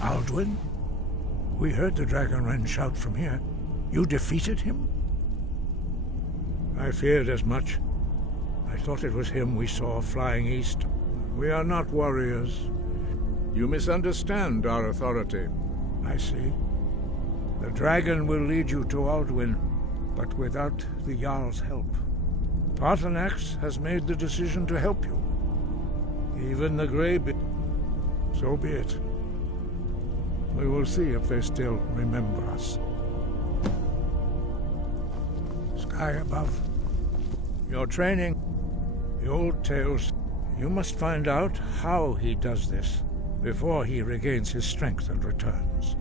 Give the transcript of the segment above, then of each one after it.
Alduin? We heard the Dragonren shout from here. You defeated him? I feared as much. I thought it was him we saw flying east. We are not warriors. You misunderstand our authority. I see. The dragon will lead you to Alduin, but without the Jarl's help. Paarthurnax has made the decision to help you. Even the Grey Bit. So be it. We will see if they still remember us. Sky above. Your training, the old tales. You must find out how he does this before he regains his strength and returns.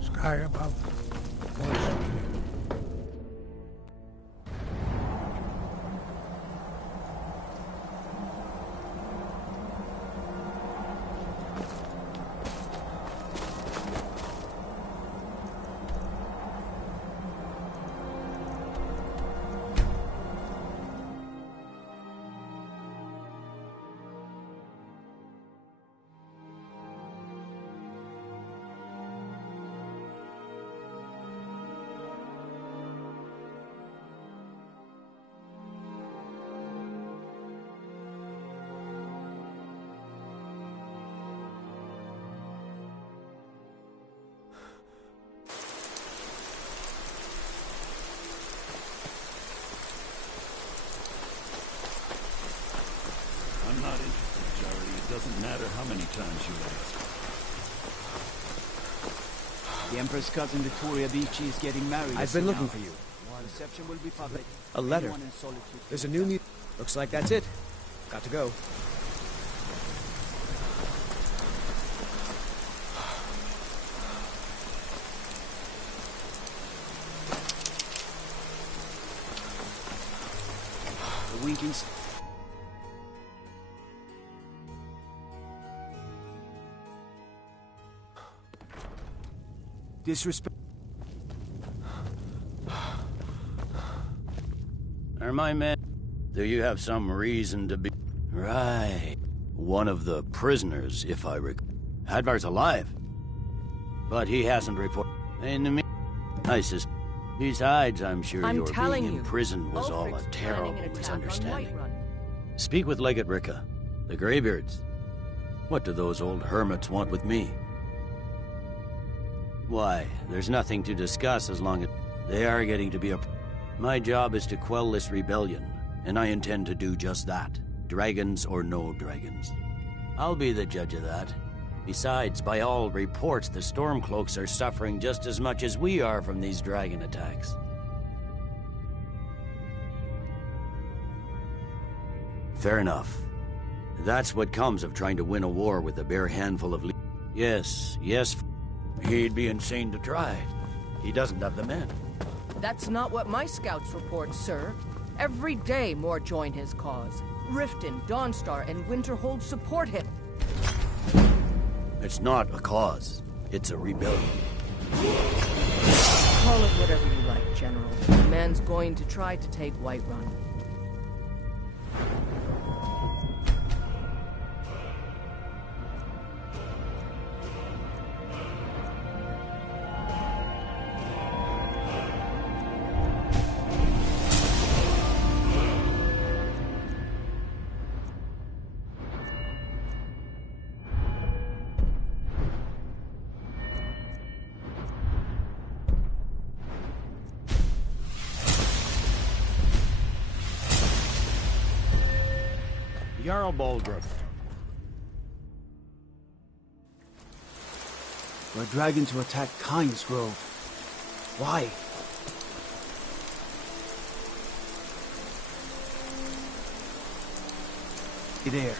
Sky above. Voice clear. I'm not interested, Jari. It doesn't matter how many times you ask. The Emperor's cousin Victoria Vici is getting married. I've been looking for you. Reception will be public. A letter. There's a new Looks like that's it. Got to go. The winking... Disrespect... Are my men... Do you have some reason to be... Right. One of the prisoners, if I recall. Hadvar's alive. But he hasn't reported... And to me... Besides, I'm sure your being in prison was all a terrible misunderstanding. Speak with Legate Ricka. The Greybeards. What do those old hermits want with me? Why, there's nothing to discuss as long as... They are getting to be a... My job is to quell this rebellion, and I intend to do just that. Dragons or no dragons. I'll be the judge of that. Besides, by all reports, the Stormcloaks are suffering just as much as we are from these dragon attacks. Fair enough. That's what comes of trying to win a war with a bare handful of... Yes. He'd be insane to try. He doesn't have the men. That's not what my scouts report, sir. Every day more join his cause. Riften, Dawnstar, and Winterhold support him. It's not a cause. It's a rebellion. Call it whatever you like, General. The man's going to try to take Whiterun. Jarl Baldrup. For a dragon to attack Kyne's Grove. Why? There.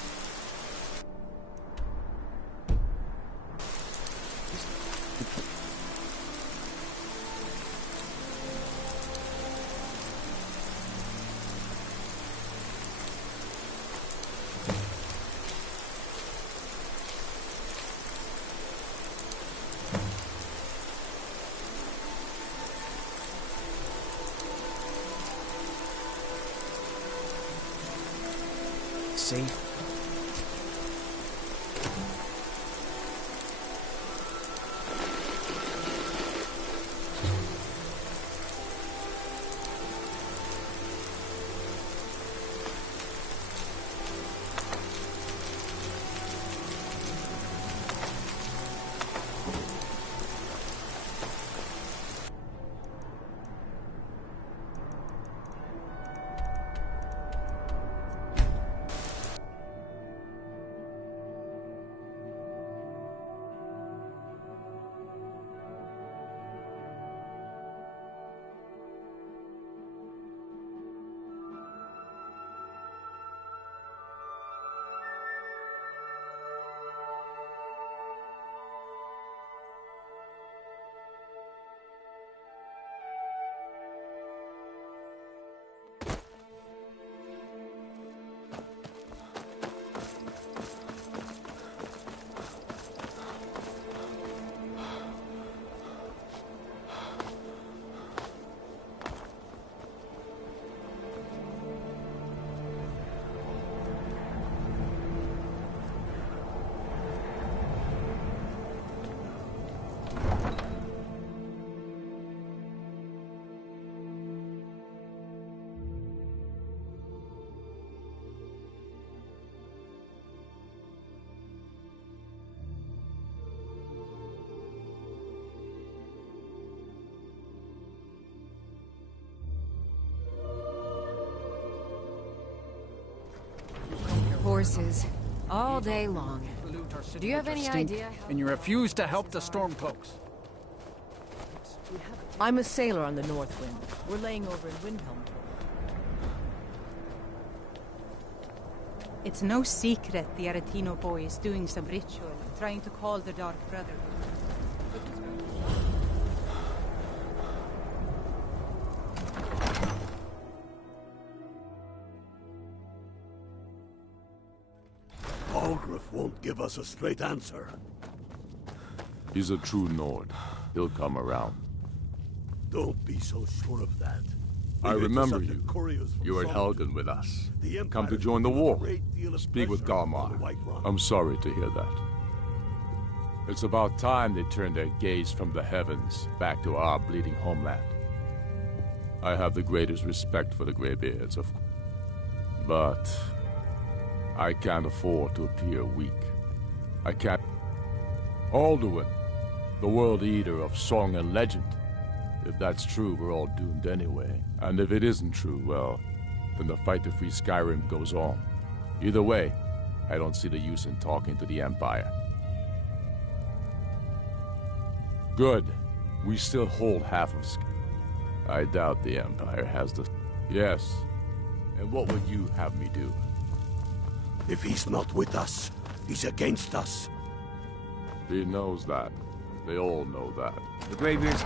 Safe. horses. All day long. Do you have any idea? And you refuse to help the Stormcloaks. I'm a sailor on the North Wind. We're laying over in Windhelm. It's no secret the Aretino boy is doing some ritual, trying to call the Dark Brotherhood. Algrif won't give us a straight answer. He's a true Nord. He'll come around. Don't be so sure of that. I remember you. You were at Helgen with us. Come to join the war. Speak with Galmar. I'm sorry to hear that. It's about time they turned their gaze from the heavens back to our bleeding homeland. I have the greatest respect for the Greybeards, of course. But I can't afford to appear weak. I can't... Alduin, the world eater of song and legend. If that's true, we're all doomed anyway. And if it isn't true, well, then the fight to free Skyrim goes on. Either way, I don't see the use in talking to the Empire. Good. We still hold half of Skyrim. I doubt the Empire has the... Yes. And what would you have me do? If he's not with us, he's against us. He knows that. They all know that. The Greybeards...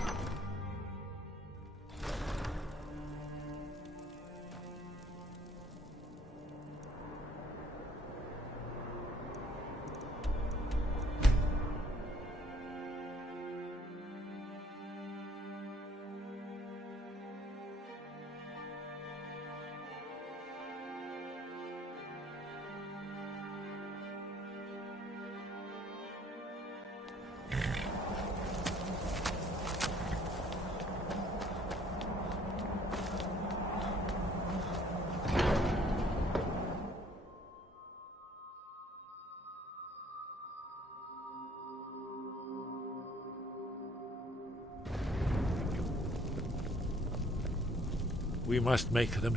We must make them...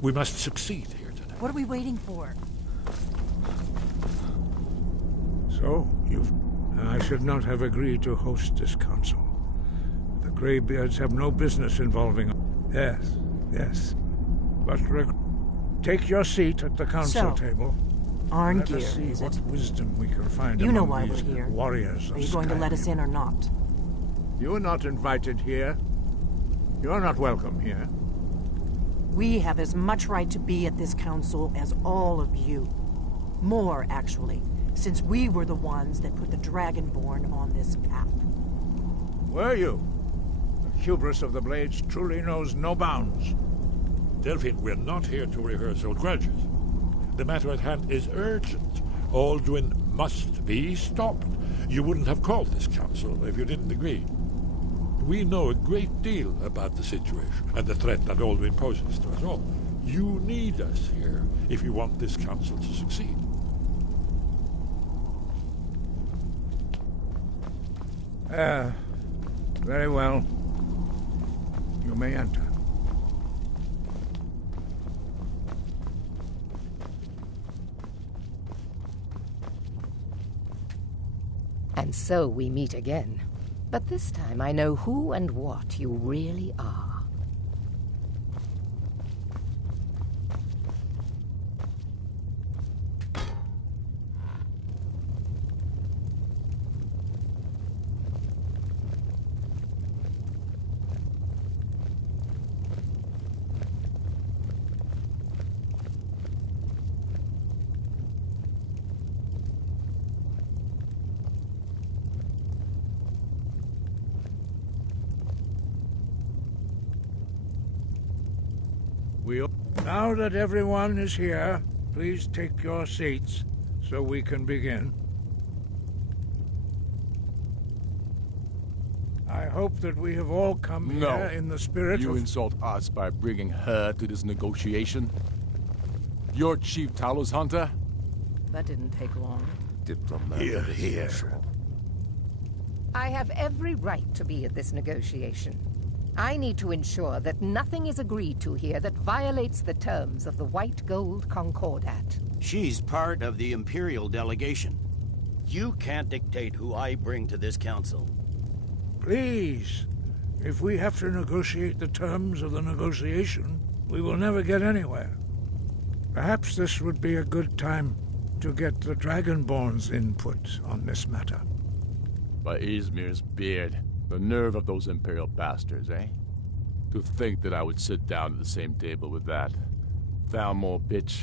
We must succeed here tonight. What are we waiting for? So, I should not have agreed to host this council. The Greybeards have no business involving... Yes. But take your seat at the council table. Arngeir, let us see is what it? wisdom we can find You know among why these we're here. warriors of Are you going to let us Skyrim. in or not? You are not invited here. You are not welcome here. We have as much right to be at this council as all of you. More, actually, since we were the ones that put the Dragonborn on this path. Were you? The hubris of the Blades truly knows no bounds. Delphine, we're not here to rehearse old grudges. The matter at hand is urgent. Alduin must be stopped. You wouldn't have called this council if you didn't agree. We know a great deal about the situation and the threat that Alduin poses to us all. You need us here if you want this council to succeed. Very well. You may enter. And so we meet again. But this time I know who and what you really are. Now that everyone is here, please take your seats so we can begin. I hope that we have all come here in the spirit You of... insult us by bringing her to this negotiation? You're Chief Talos Hunter? That didn't take long. Diplomat. Here. I have every right to be at this negotiation. I need to ensure that nothing is agreed to here that violates the terms of the White Gold Concordat. She's part of the Imperial delegation. You can't dictate who I bring to this council. Please. If we have to negotiate the terms of the negotiation, we will never get anywhere. Perhaps this would be a good time to get the Dragonborn's input on this matter. By Izmir's beard, the nerve of those Imperial bastards, eh? To think that I would sit down at the same table with that Thalmor bitch.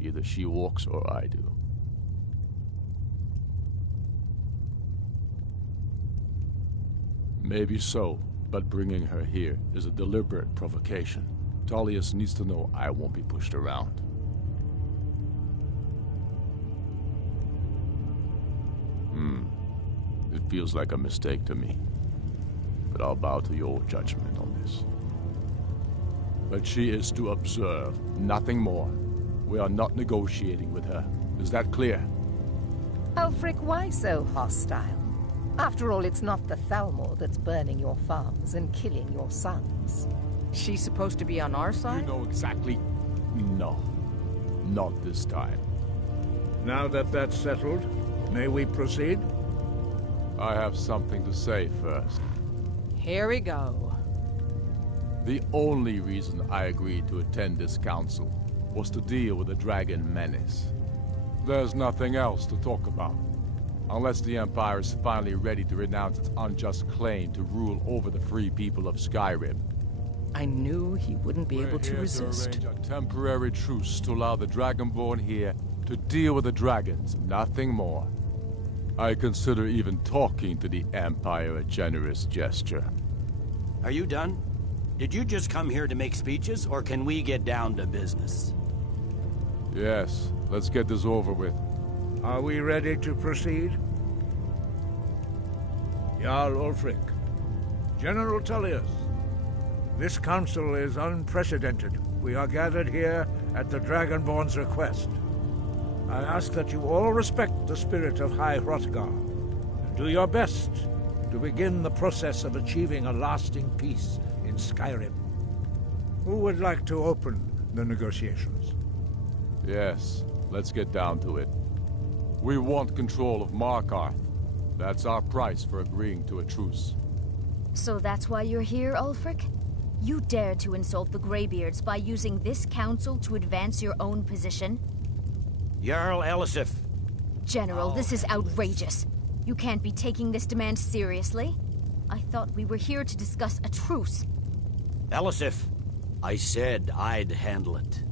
Either she walks or I do. Maybe so, but bringing her here is a deliberate provocation. Tullius needs to know I won't be pushed around. It feels like a mistake to me. But I'll bow to your judgment on this. But she is to observe, nothing more. We are not negotiating with her. Is that clear? Ulfric, why so hostile? After all, it's not the Thalmor that's burning your farms and killing your sons. She's supposed to be on our side? You know exactly... No. Not this time. Now that that's settled, may we proceed? I have something to say first. Here we go. The only reason I agreed to attend this council was to deal with the dragon menace. There's nothing else to talk about. Unless the Empire is finally ready to renounce its unjust claim to rule over the free people of Skyrim. I knew he wouldn't be able to resist. To arrange a temporary truce to allow the Dragonborn here to deal with the dragons, nothing more. I consider even talking to the Empire a generous gesture. Are you done? Did you just come here to make speeches, or can we get down to business? Yes, let's get this over with. Are we ready to proceed? Jarl Ulfric, General Tullius, this council is unprecedented. We are gathered here at the Dragonborn's request. I ask that you all respect the spirit of High Hrothgar, and do your best to begin the process of achieving a lasting peace in Skyrim. Who would like to open the negotiations? Yes, let's get down to it. We want control of Markarth. That's our price for agreeing to a truce. So that's why you're here, Ulfric? You dared to insult the Greybeards by using this council to advance your own position? Jarl Elisif. General, this is outrageous. You can't be taking this demand seriously. I thought we were here to discuss a truce. Elisif, I said I'd handle it.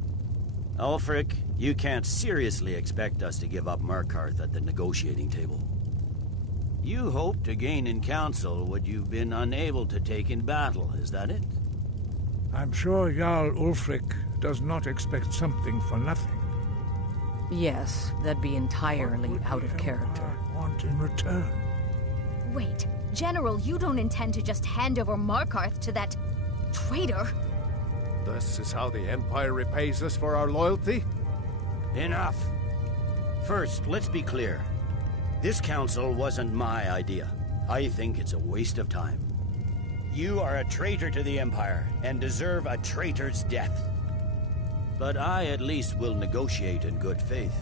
Ulfric, you can't seriously expect us to give up Markarth at the negotiating table. You hope to gain in council what you've been unable to take in battle, is that it? I'm sure Jarl Ulfric does not expect something for nothing. Yes, that'd be entirely out of character. Want in return? Wait, General, you don't intend to just hand over Markarth to that traitor? This is how the Empire repays us for our loyalty? Enough. First, let's be clear. This council wasn't my idea. I think it's a waste of time. You are a traitor to the Empire and deserve a traitor's death. But I at least will negotiate in good faith.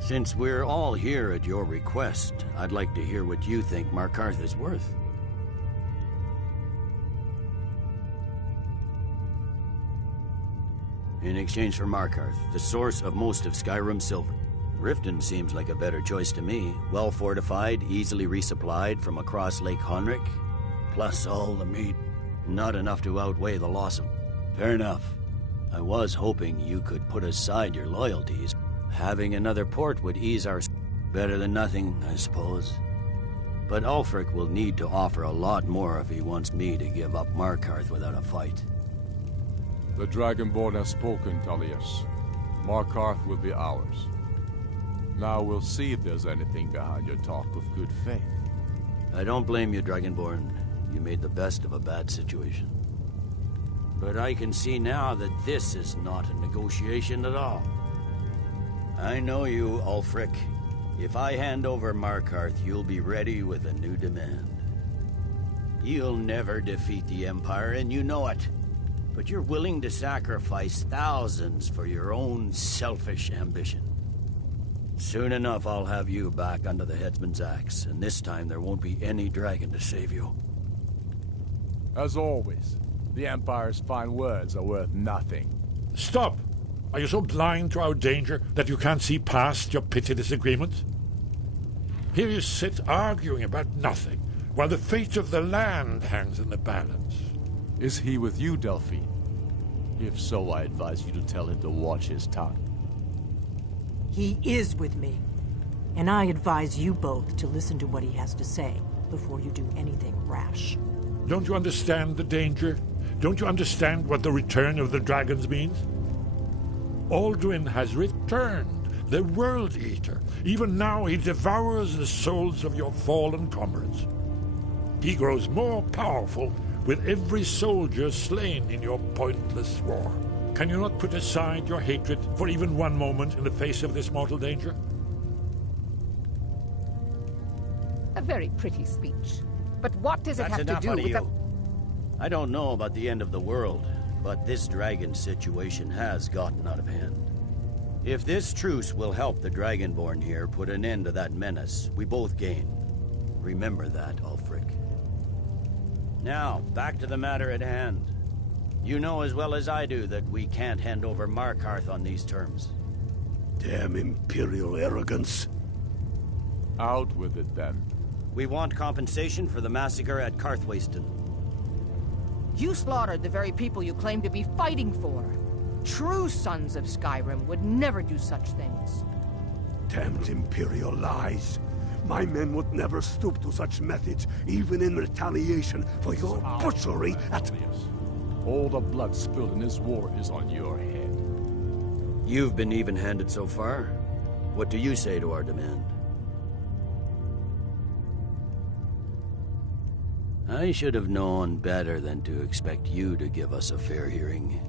Since we're all here at your request, I'd like to hear what you think Markarth is worth. In exchange for Markarth, the source of most of Skyrim's silver. Riften seems like a better choice to me. Well fortified, easily resupplied from across Lake Honric. Plus all the meat. Not enough to outweigh the loss of... Fair enough. I was hoping you could put aside your loyalties. Having another port would ease our... Better than nothing, I suppose. But Ulfric will need to offer a lot more if he wants me to give up Markarth without a fight. The Dragonborn has spoken, Tullius. Markarth will be ours. Now we'll see if there's anything behind your talk of good faith. I don't blame you, Dragonborn. You made the best of a bad situation. But I can see now that this is not a negotiation at all. I know you, Ulfric. If I hand over Markarth, you'll be ready with a new demand. You'll never defeat the Empire, and you know it. But you're willing to sacrifice thousands for your own selfish ambition. Soon enough, I'll have you back under the headsman's axe, and this time there won't be any dragon to save you. As always, the Empire's fine words are worth nothing. Stop! Are you so blind to our danger that you can't see past your petty disagreements? Here you sit arguing about nothing, while the fate of the land hangs in the balance. Is he with you, Delphine? If so, I advise you to tell him to watch his tongue. He is with me. And I advise you both to listen to what he has to say before you do anything rash. Don't you understand the danger? Don't you understand what the return of the dragons means? Alduin has returned, the World Eater. Even now he devours the souls of your fallen comrades. He grows more powerful with every soldier slain in your pointless war. Can you not put aside your hatred for even one moment in the face of this mortal danger? A very pretty speech. But what does it That's have to enough do out of with you. I don't know about the end of the world, but this dragon situation has gotten out of hand. If this truce will help the Dragonborn here put an end to that menace, we both gain. Remember that, Ulfric. Now, back to the matter at hand. You know as well as I do that we can't hand over Markarth on these terms. Damn Imperial arrogance. Out with it, then. We want compensation for the massacre at Karthwasten. You slaughtered the very people you claim to be fighting for. True sons of Skyrim would never do such things. Damned Imperial lies. My men would never stoop to such methods, even in retaliation for your butchery at... All the blood spilled in this war is on your head. You've been even-handed so far. What do you say to our demand? I should have known better than to expect you to give us a fair hearing.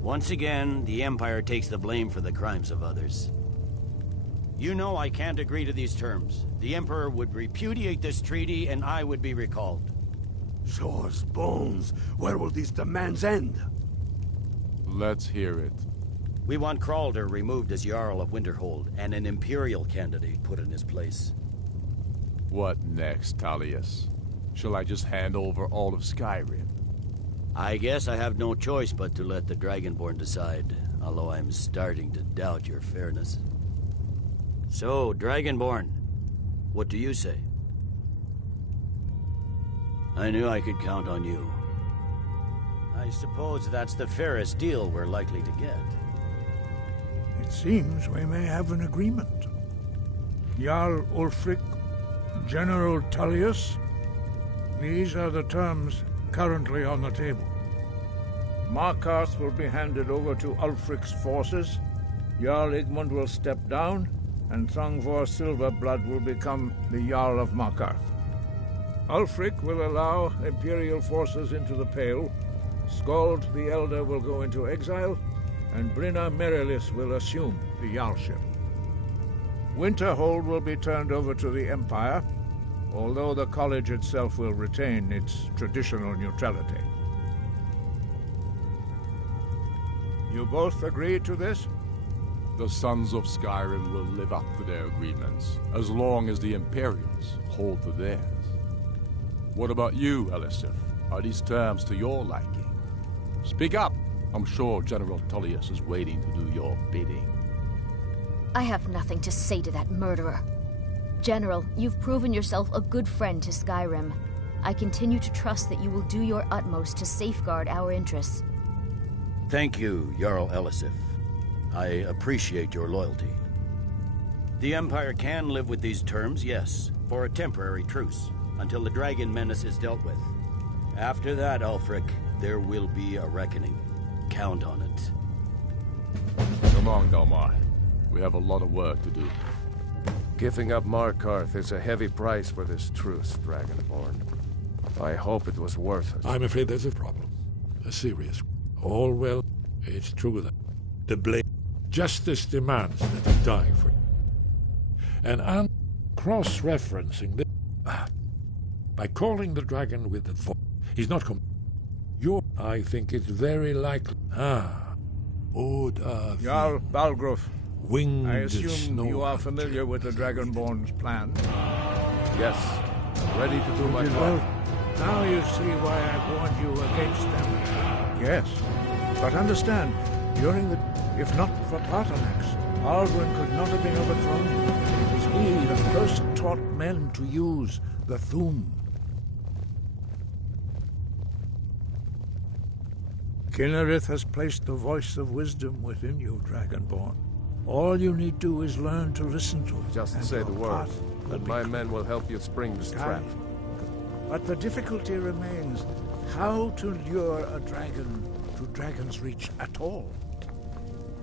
Once again, the Empire takes the blame for the crimes of others. You know I can't agree to these terms. The Emperor would repudiate this treaty, and I would be recalled. Shaw's bones. Where will these demands end? Let's hear it. We want Kralder removed as Jarl of Winterhold, and an Imperial candidate put in his place. What next, Tullius? Shall I just hand over all of Skyrim? I guess I have no choice but to let the Dragonborn decide, although I'm starting to doubt your fairness. So, Dragonborn, what do you say? I knew I could count on you. I suppose that's the fairest deal we're likely to get. It seems we may have an agreement. Jarl Ulfric, General Tullius, these are the terms currently on the table. Markarth will be handed over to Ulfric's forces, Jarl Igmund will step down, and Thongvor Silverblood will become the Jarl of Markarth. Ulfric will allow Imperial forces into the Pale, Skald the Elder will go into exile, and Brynna Merilis will assume the Jarlship. Winterhold will be turned over to the Empire, although the college itself will retain its traditional neutrality. You both agree to this? The Sons of Skyrim will live up to their agreements, as long as the Imperials hold to theirs. What about you, Elisif? Are these terms to your liking? Speak up! I'm sure General Tullius is waiting to do your bidding. I have nothing to say to that murderer. General, you've proven yourself a good friend to Skyrim. I continue to trust that you will do your utmost to safeguard our interests. Thank you, Jarl Elisif. I appreciate your loyalty. The Empire can live with these terms, yes, for a temporary truce, until the dragon menace is dealt with. After that, Ulfric, there will be a reckoning. Count on it. Come on, Galmar. We have a lot of work to do. Giving up Markarth is a heavy price for this truce, Dragonborn. I hope it was worth it. I'm afraid there's a problem. A serious. All well, it's true that the blame. Justice demands that he die for it. And I'm cross-referencing this. By calling the dragon with the voice, he's not I think it's very likely. Jarl Balgruf. Winged I assume snow you are hunter. familiar with the Dragonborn's plan. Yes. Ready to do my Well, part. now you see why I warned you against them. Yes, but understand, if not for Paternax, Algren could not have been overthrown. It was he that first taught men to use the Thum. Kinnerith has placed the voice of wisdom within you, Dragonborn. All you need do is learn to listen to it. Just and say your the word, path will and be my men will help you spring this trap. But the difficulty remains how to lure a dragon to Dragon's Reach at all.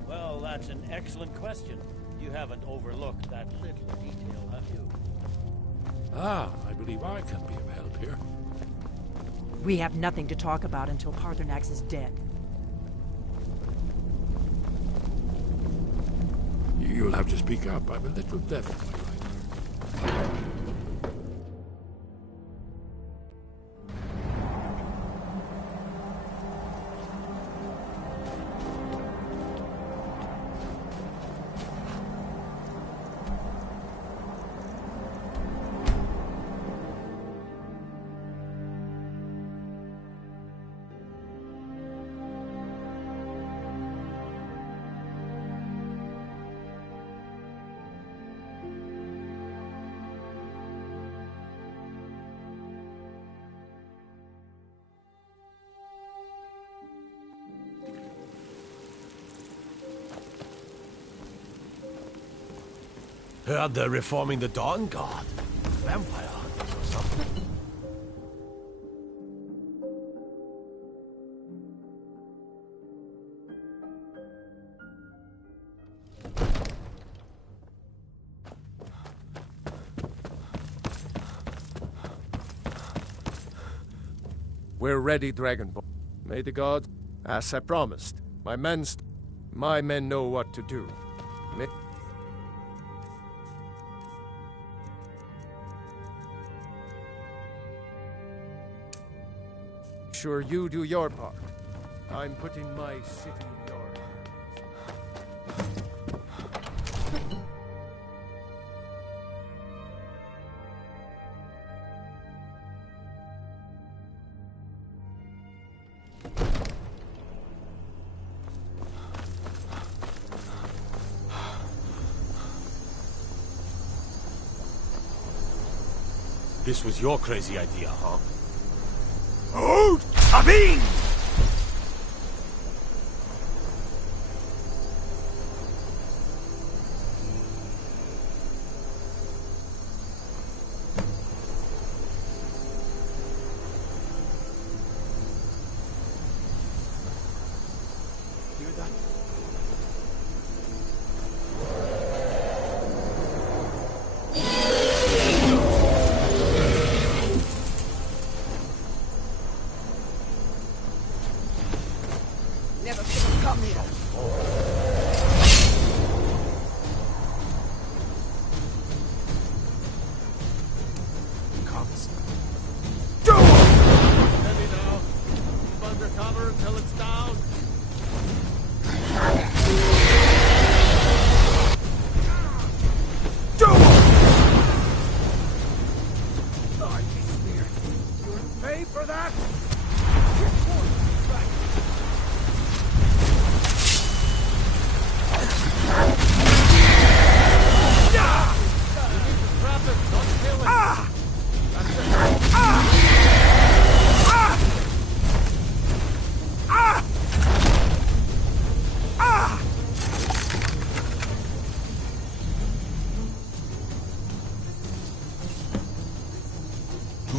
Well, that's an excellent question. You haven't overlooked that little detail, have you? I believe I can be of help here. We have nothing to talk about until Paternax is dead. You'll have to speak up. I'm a little deaf, my life. Heard they're reforming the Dawn Guard. Vampire hunters or something. We're ready, Dragonborn. May the gods, as I promised, my men know what to do. Sure you do your part. I'm putting my city in your hands. This was your crazy idea, huh? Oh, Tabin! Hear that? Never should have come here. Comes. Steady now. Keep under cover until it's down. Pay for that?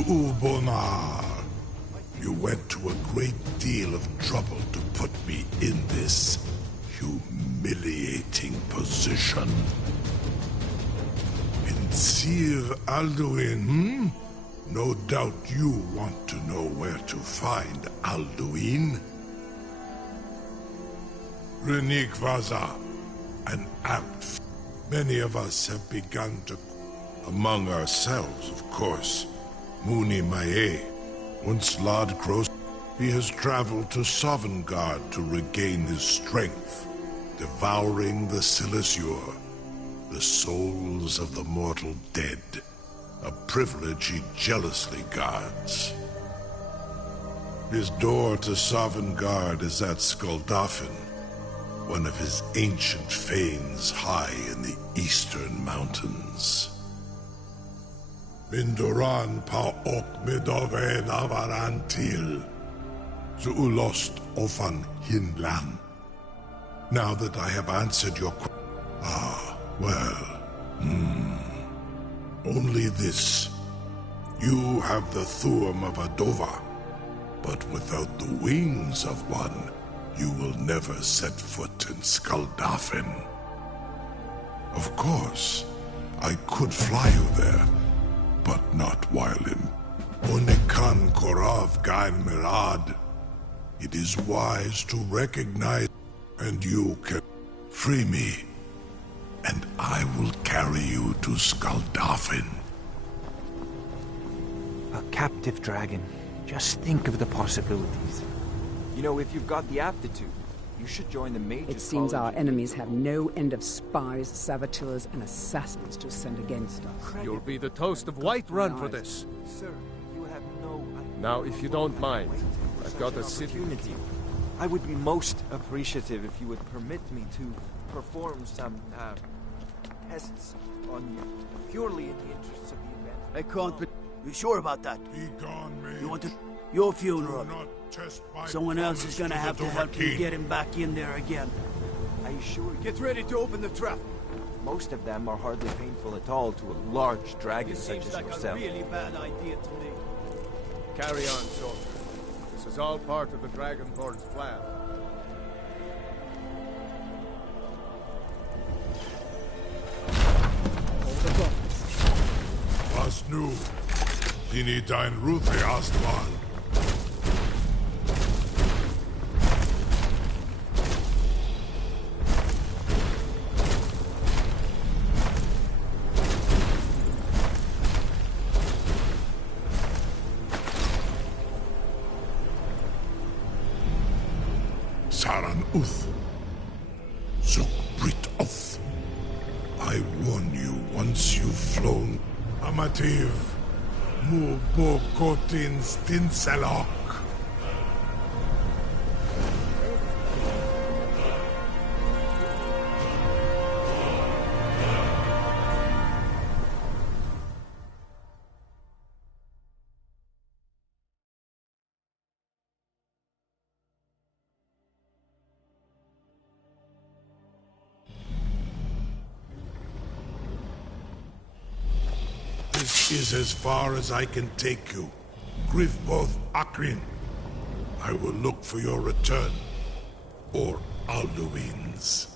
Ulbonar, you went to a great deal of trouble to put me in this humiliating position. In Sir Alduin, No doubt you want to know where to find Alduin. Renik Vaza, an apt. Many of us have begun to... Among ourselves, of course. Muni Mae, once Lad Cross. He has traveled to Sovngarde to regain his strength, devouring the Silesure, the souls of the mortal dead, a privilege he jealously guards. His door to Sovngarde is at Skuldafn, one of his ancient fanes high in the eastern mountains. Minduran pa ok midove navarantil, zuulost ofan hinlan. Now that I have answered your question, only this. You have the Thuum of Adova, but without the wings of one, you will never set foot in Skuldafn. Of course, I could fly you there, but not while in Onikan Korav Gain Mirad. It is wise to recognize, and you can free me, and I will carry you to Skuldafn. A captive dragon. Just think of the possibilities. You know, if you've got the aptitude, you should join the mages. It seems our enemies have no end of spies, saboteurs, and assassins to send against us. You'll be the toast of Whiterun for this. Sir, you have no... Now, if you don't mind, I've got a city. I would be most appreciative if you would permit me to perform some, tests on you, purely in the interests of the event. I can't be... You sure about that? Be gone, mate. You want to... Your funeral. Do not test my Someone else is gonna have to help you get him back in there again. I assure you. Get ready to open the trap. Most of them are hardly painful at all to a large dragon such as Seems like yourself. a really bad idea to me. Carry on, soldier. This is all part of the Dragonborn's plan. Was nu? Dini dein Ruth Astman. Saran Uth. Zuk Brit Oth. I warn you, once you've flown Amativ, Mu Bokotin Stinselok. This is as far as I can take you. Grifboth Akrin. I will look for your return. Or Alduin's.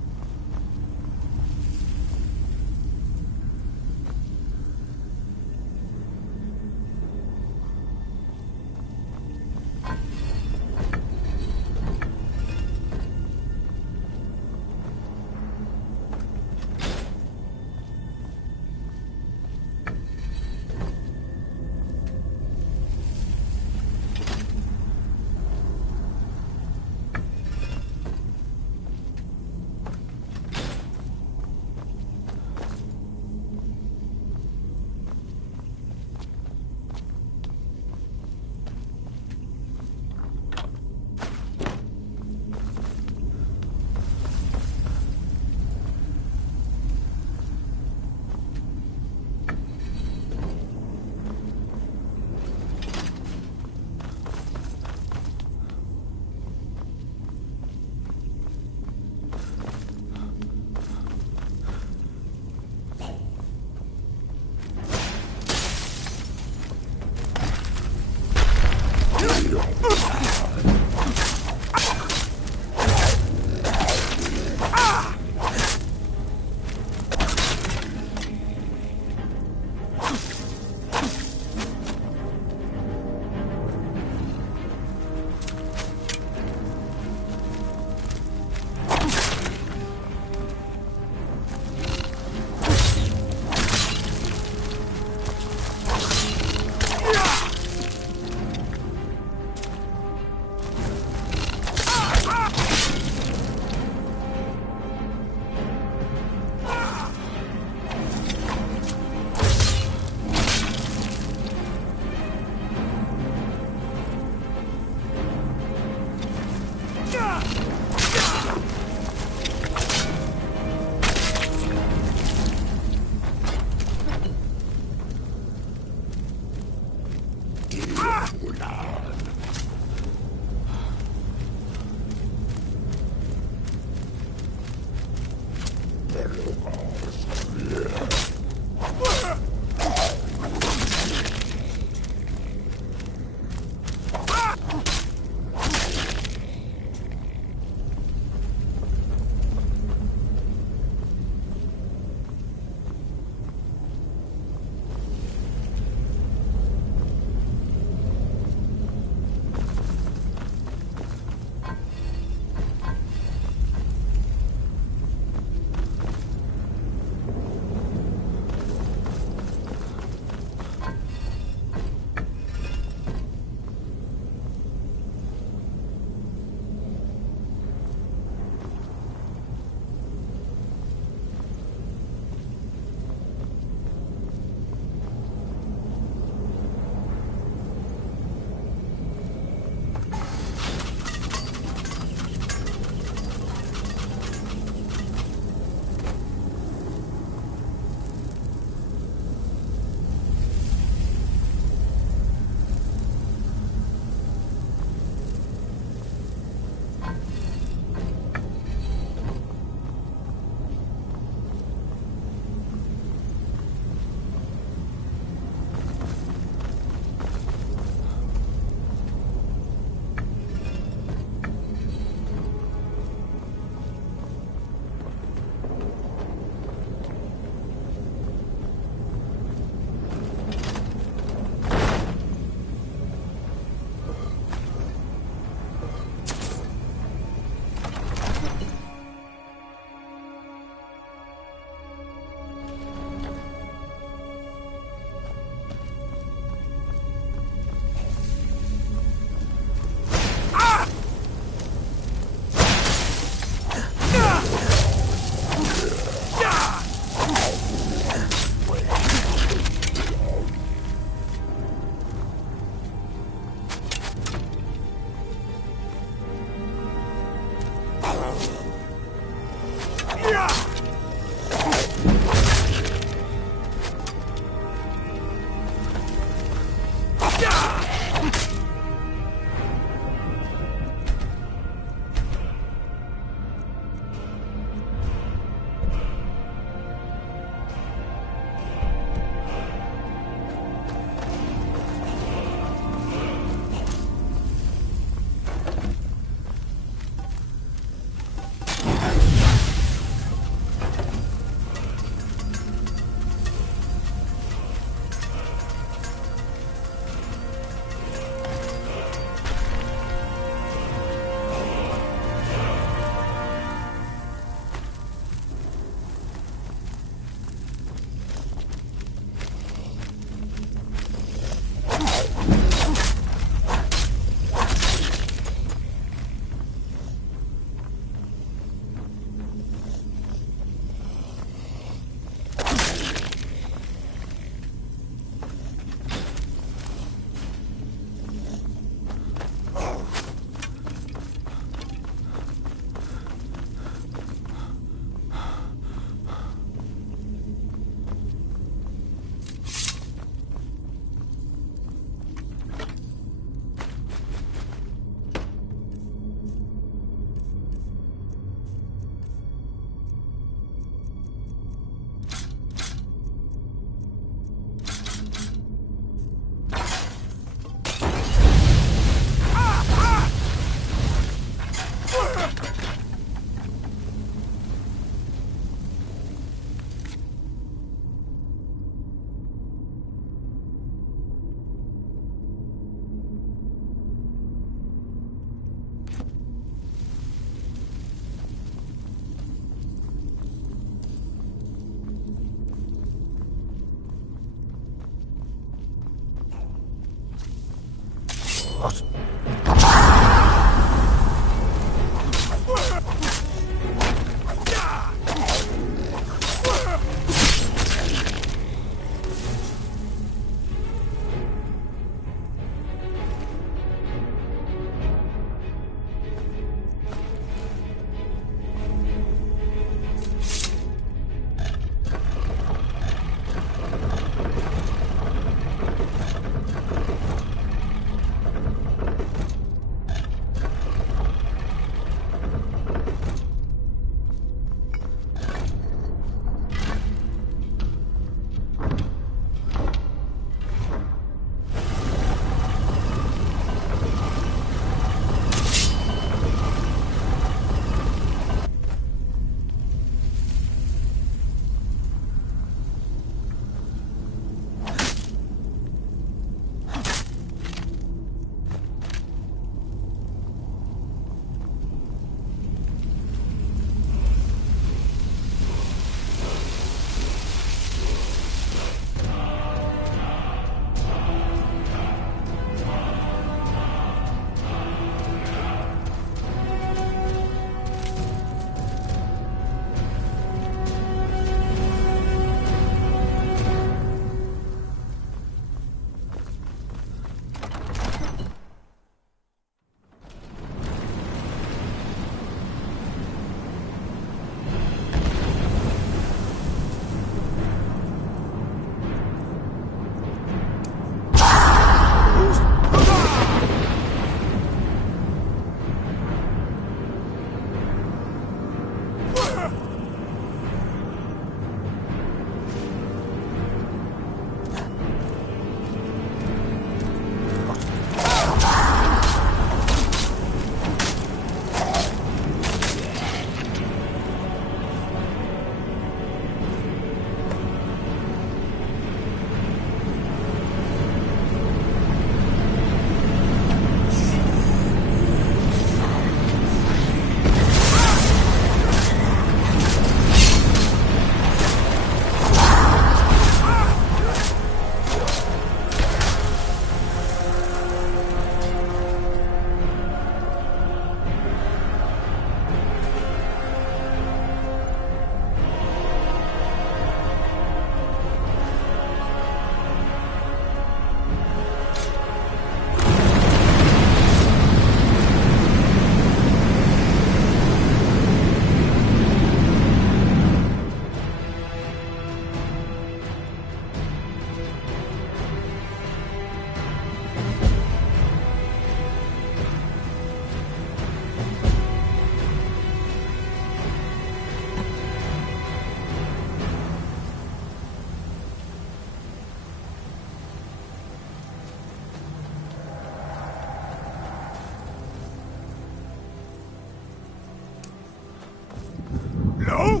No!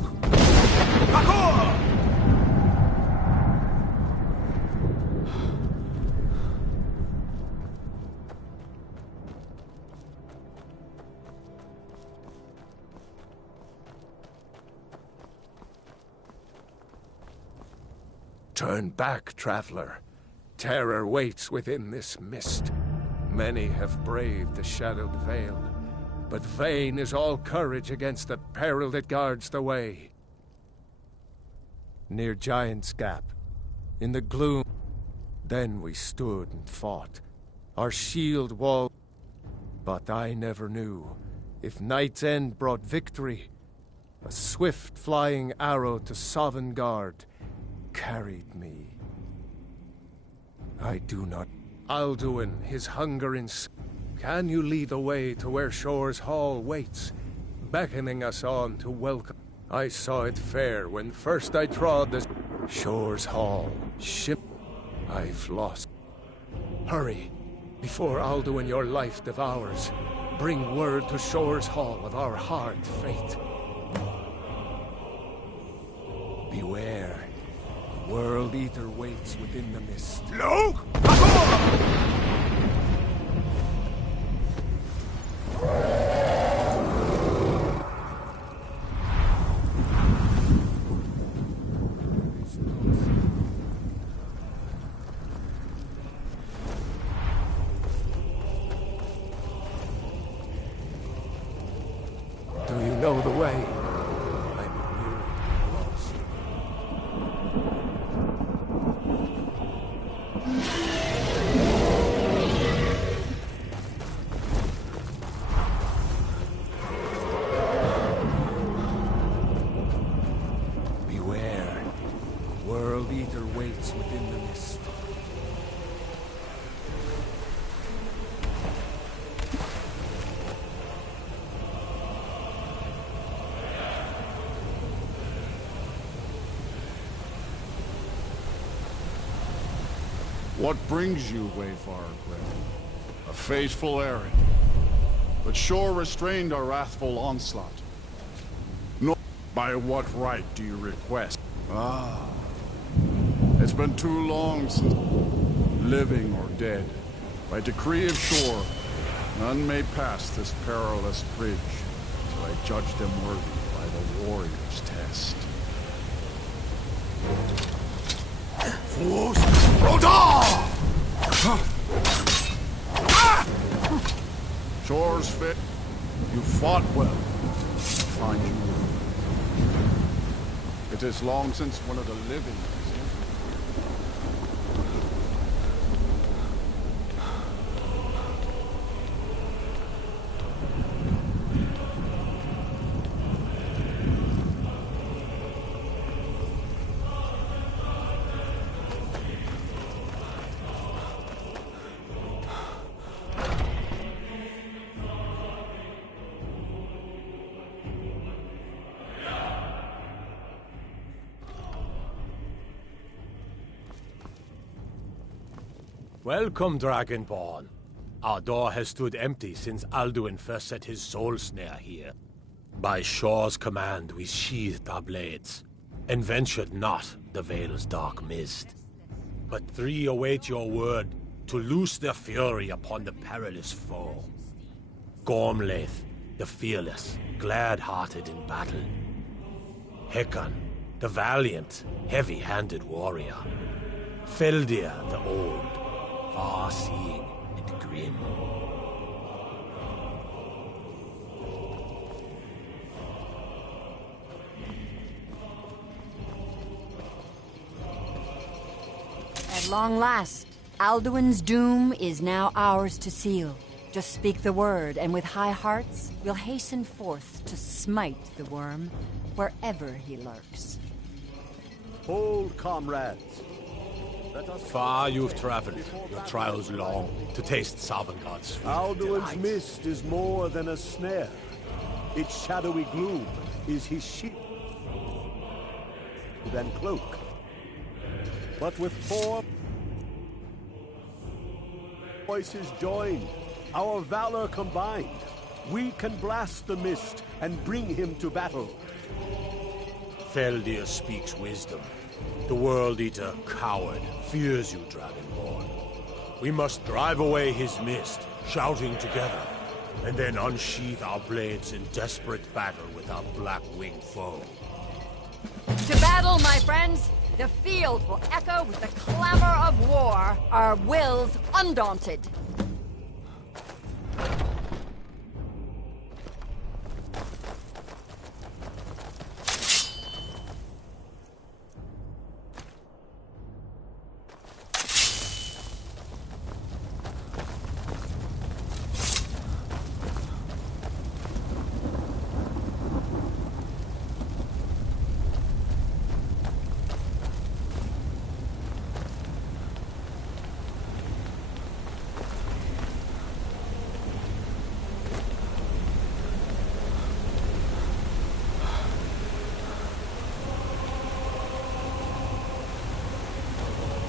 Parkour! Turn back, traveler. Terror waits within this mist. Many have braved the shadowed veil, but vain is all courage against the peril that guards the way. Near Giant's Gap, in the gloom, then we stood and fought, our shield wall. But I never knew, if Night's End brought victory, a swift flying arrow to Sovngarde carried me. I do not. Alduin, his hunger in... Can you lead the way to where Shore's Hall waits, beckoning us on to welcome? I saw it fair when first I trod the... Shore's Hall, ship... I've lost. Hurry, before Alduin your life devours. Bring word to Shore's Hall of our hard fate. Beware. World Eater waits within the mist. No! Do you know the way? Beware. World Eater waits within the mist. What brings you, Wayfarer Grim? A fateful errand. But Shore restrained our wrathful onslaught. Nor by what right do you request? Ah. It's been too long since, living or dead, by decree of Shore, none may pass this perilous bridge till I judge them worthy by the warrior's test. Fools! Rodar! Shore's fit. You fought well. I find you well. It is long since one of the living has entered. Welcome, Dragonborn. Our door has stood empty since Alduin first set his soul snare here. By Shore's command, we sheathed our blades, and ventured not the Vale's dark mist. But three await your word to loose their fury upon the perilous foe. Gormlaith, the fearless, glad-hearted in battle. Hekon, the valiant, heavy-handed warrior. Feldir, the old, far-seeing and grim. At long last, Alduin's doom is now ours to seal. Just speak the word, and with high hearts, we'll hasten forth to smite the worm wherever he lurks. Hold, comrades. Far you've traveled, your trials long, to taste Sovngarde's sweet Alduin's delight. mist is more than a snare. Its shadowy gloom is his shield and cloak. But with four voices joined, our valor combined, we can blast the mist and bring him to battle. Feldir speaks wisdom. The World Eater, coward, fears you, Dragonborn. We must drive away his mist, shouting together, and then unsheath our blades in desperate battle with our black-winged foe. To battle, my friends! The field will echo with the clamor of war, our wills undaunted.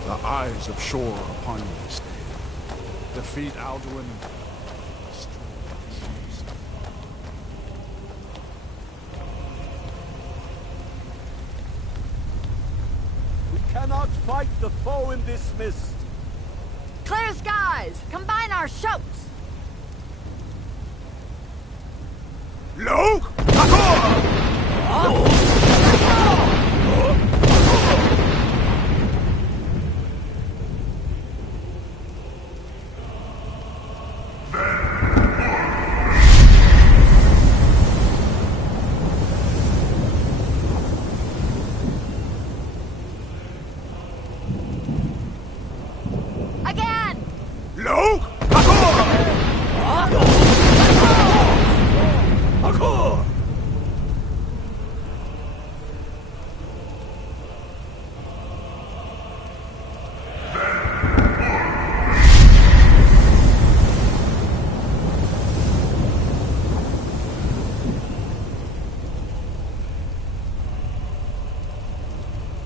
The eyes of Shore are upon you this day. Defeat Alduin. We cannot fight the foe in this mist. Clear skies! Combine our shouts! Look!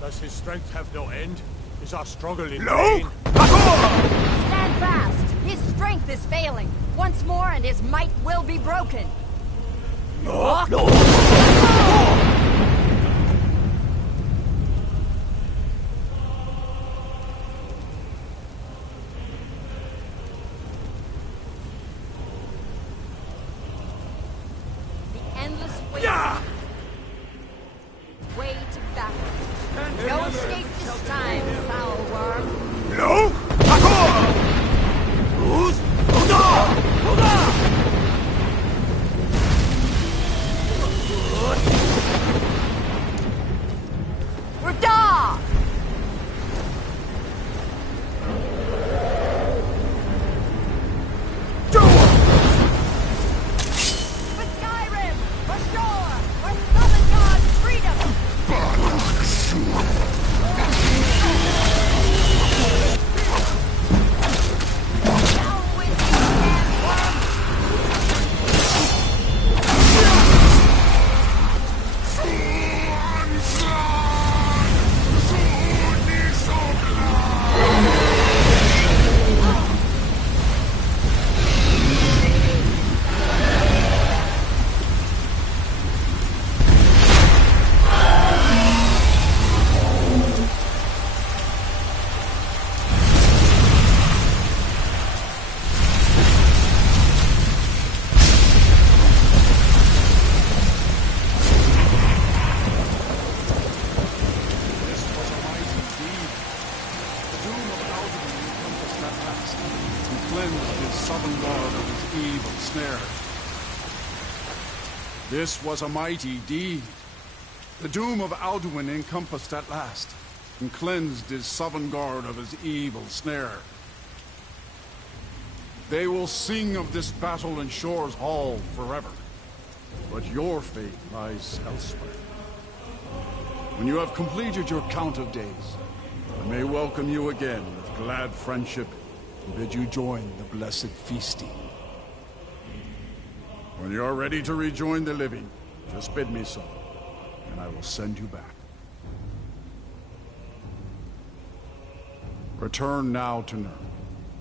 Does his strength have no end? Is our struggle in Look! vain? Stand fast! His strength is failing. Once more and his might will be broken. The endless way. Way to battle. No escape this time, foul worm. Look! Who's We're dog! For Skyrim! For shore! For Southern God's freedom! This was a mighty deed. The doom of Alduin encompassed at last, and cleansed his Sovngarde of his evil snare. They will sing of this battle in Shore's Hall forever, but your fate lies elsewhere. When you have completed your count of days, I may welcome you again with glad friendship and bid you join the blessed feasting. When you are ready to rejoin the living, just bid me so, and I will send you back. Return now to Nurn,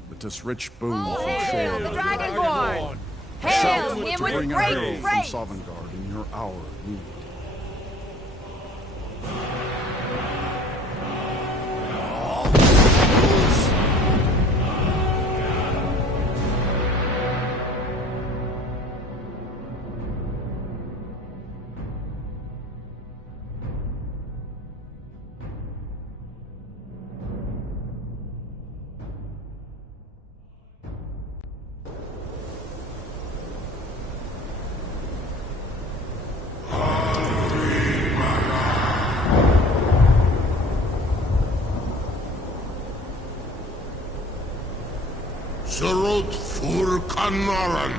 with this rich boon Oh, from hail Shore. the Dragonborn! Hail Shout him to with bring a great herald from praise! Sovngarde in your hour of need. Anoran!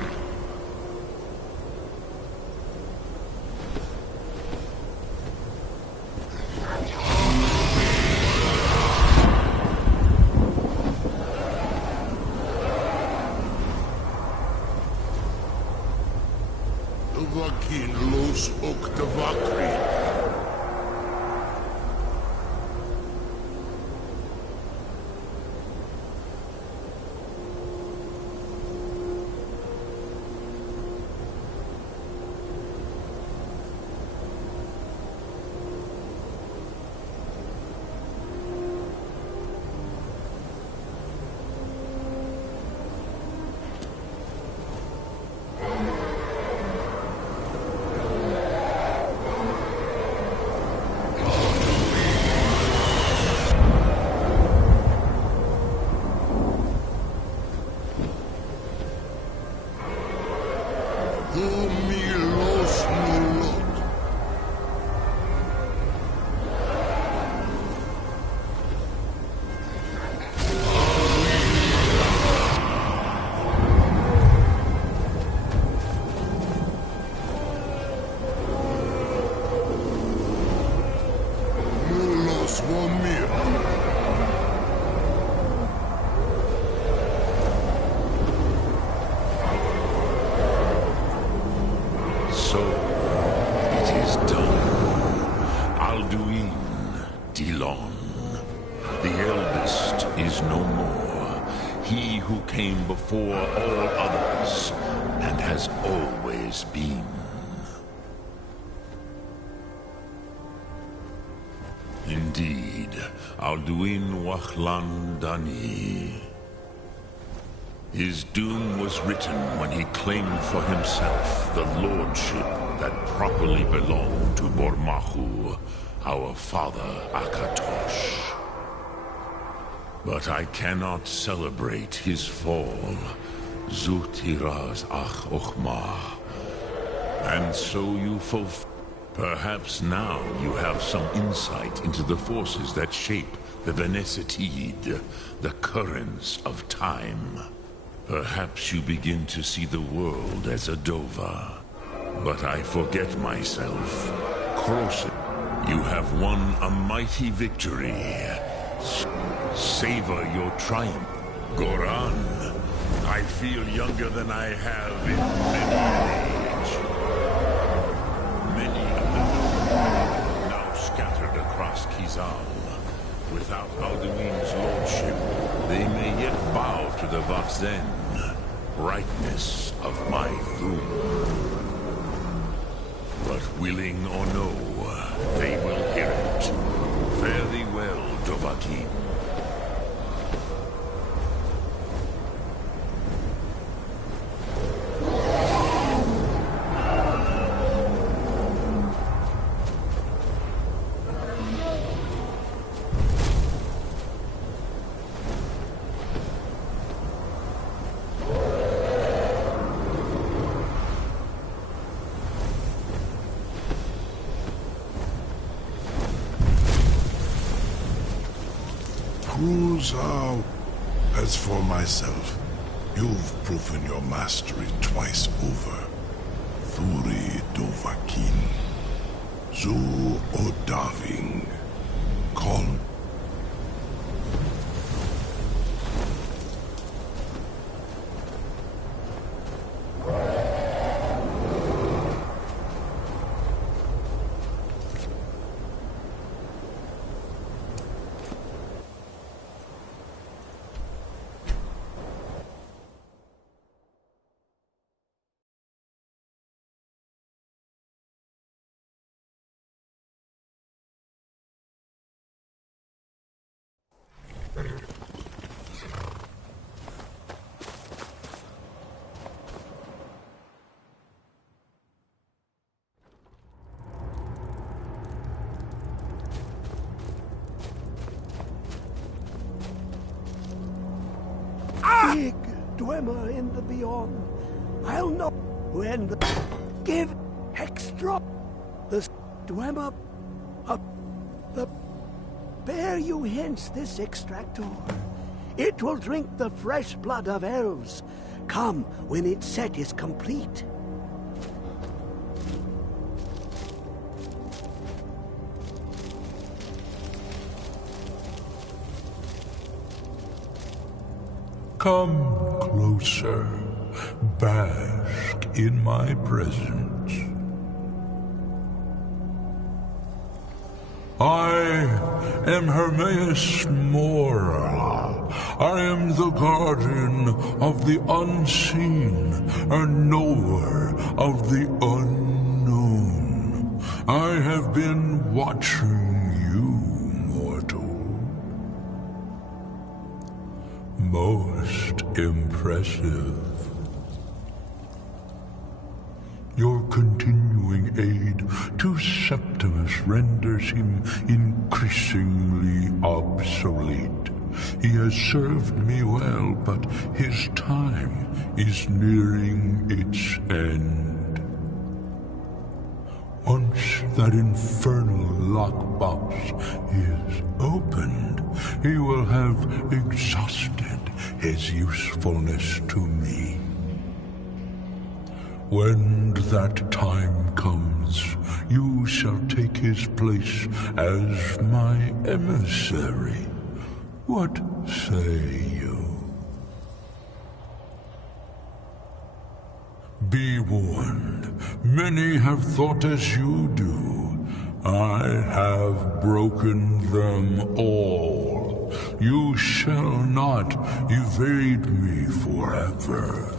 Vakin los Oktavakri. So, it is done. Alduin, Dilon. The eldest is no more. He who came before all others, and has always been. Indeed, Alduin Wachlan Dani. His doom was written when he claimed for himself the lordship that properly belonged to Bormahu, our father Akatosh. But I cannot celebrate his fall, Zutiraz Ach Ochma. And so you fulfill. Perhaps now you have some insight into the forces that shape the Venesetid, the currents of time. Perhaps you begin to see the world as a Dova. But I forget myself. Crossing. You have won a mighty victory. Savor your triumph. Goran, I feel younger than I have in many an age. Many of the Dova now scattered across Kizal. Without Alduin's lordship, they may yet bow to the Vaxen, brightness of my Thum. But willing or no, they will hear it. Fare thee well, Dovahkiin. Cruzao. As for myself, you've proven your mastery twice over. Thuri Dovahkiin. Zu Odaving. Call. Big Dwemer in the beyond. I'll know when the give extra the Dwemer up the bear you hence this extractor. It will drink the fresh blood of elves. Come when its set is complete. Come closer. Bask in my presence. I am Hermaeus Mora. I am the guardian of the unseen, a knower of the unknown. I have been watching you, mortal. Most impressive. Your continuing aid to Septimus renders him increasingly obsolete. He has served me well, but his time is nearing its end. Once that infernal lockbox is opened, he will have exhausted his usefulness to me. When that time comes, you shall take his place as my emissary. What say you? Be warned, many have thought as you do. I have broken them all. You shall not evade me forever.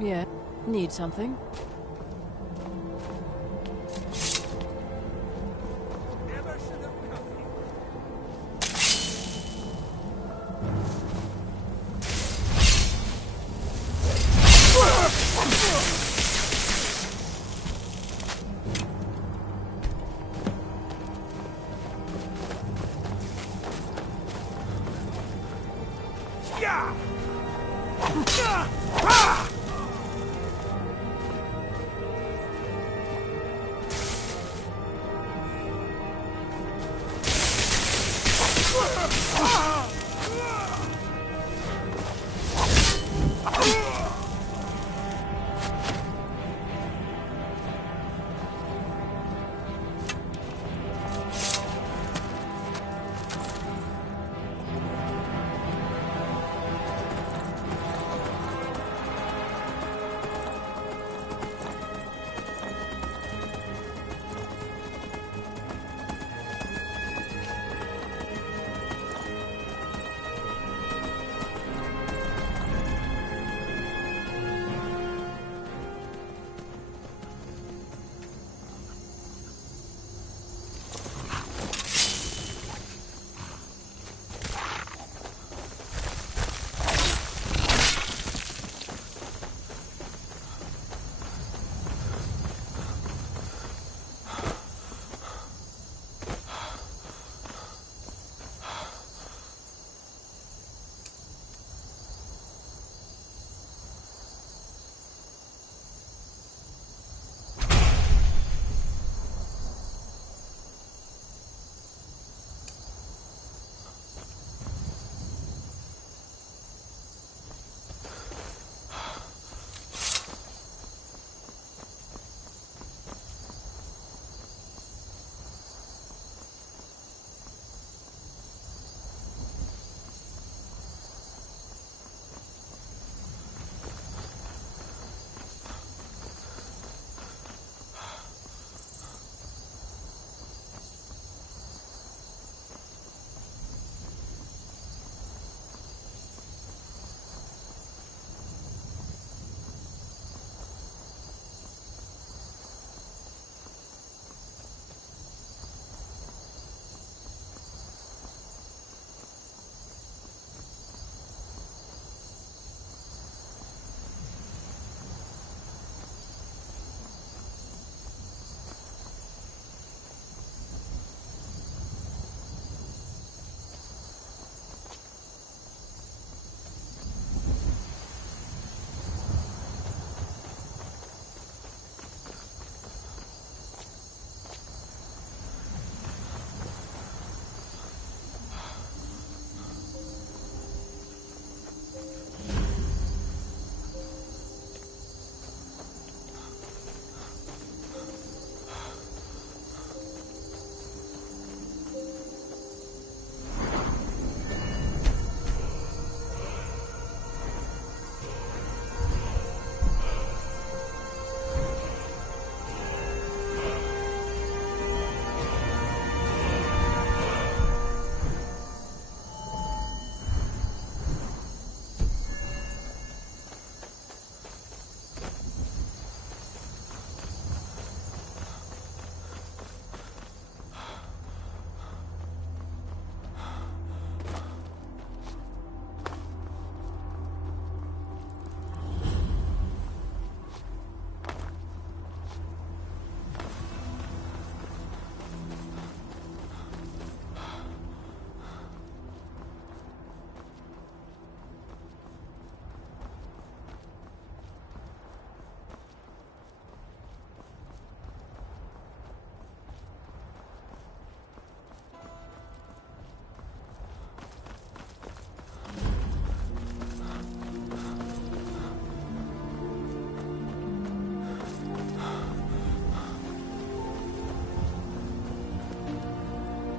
Yeah, need something?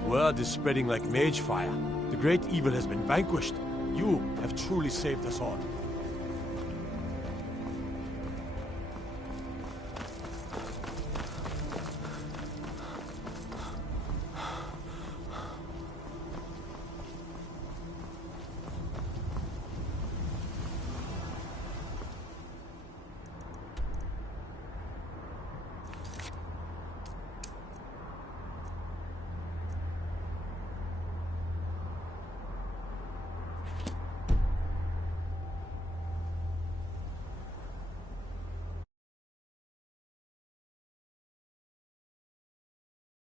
Word is spreading like mage fire. The great evil has been vanquished. You have truly saved us all.